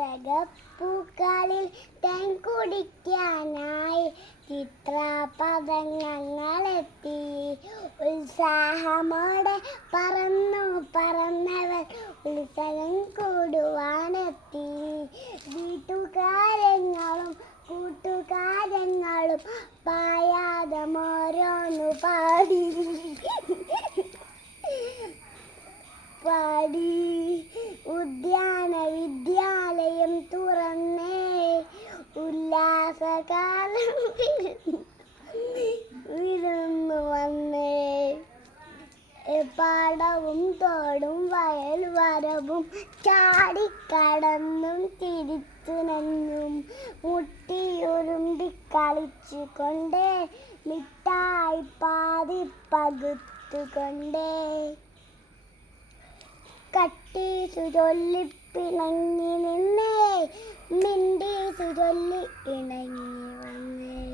പുസ്തകപ്പൂക്കളിൽ തേൻ കുടിക്കാനായി ചിത്രപതംഗങ്ങളെത്തി. ഉത്സാഹമോടെ പറന്നവർ ഉത്സവം കൂടുവാനെത്തി. വീട്ടുകാര്യങ്ങളും കൂട്ടുകാര്യങ്ങളും പായാതമോരോന്നു പാടി വിദ്യാലയം തുറന്നേ. ഉല്ലാസകാലം വിരുന്നു വന്നേ. പാടവും തോടും വയൽ വരവും ചാടിക്കടന്നും തിരിച്ചു നന്നും മുട്ടിയുരുമ്പി കളിച്ചുകൊണ്ടേ. മിഠായി പാതി പകുത്തുകൊണ്ടേ. കട്ടീസു ചൊല്ലി പിണങ്ങി നിന്നേ. മിണ്ടീസു ചൊല്ലി ഇണങ്ങി വന്നേ.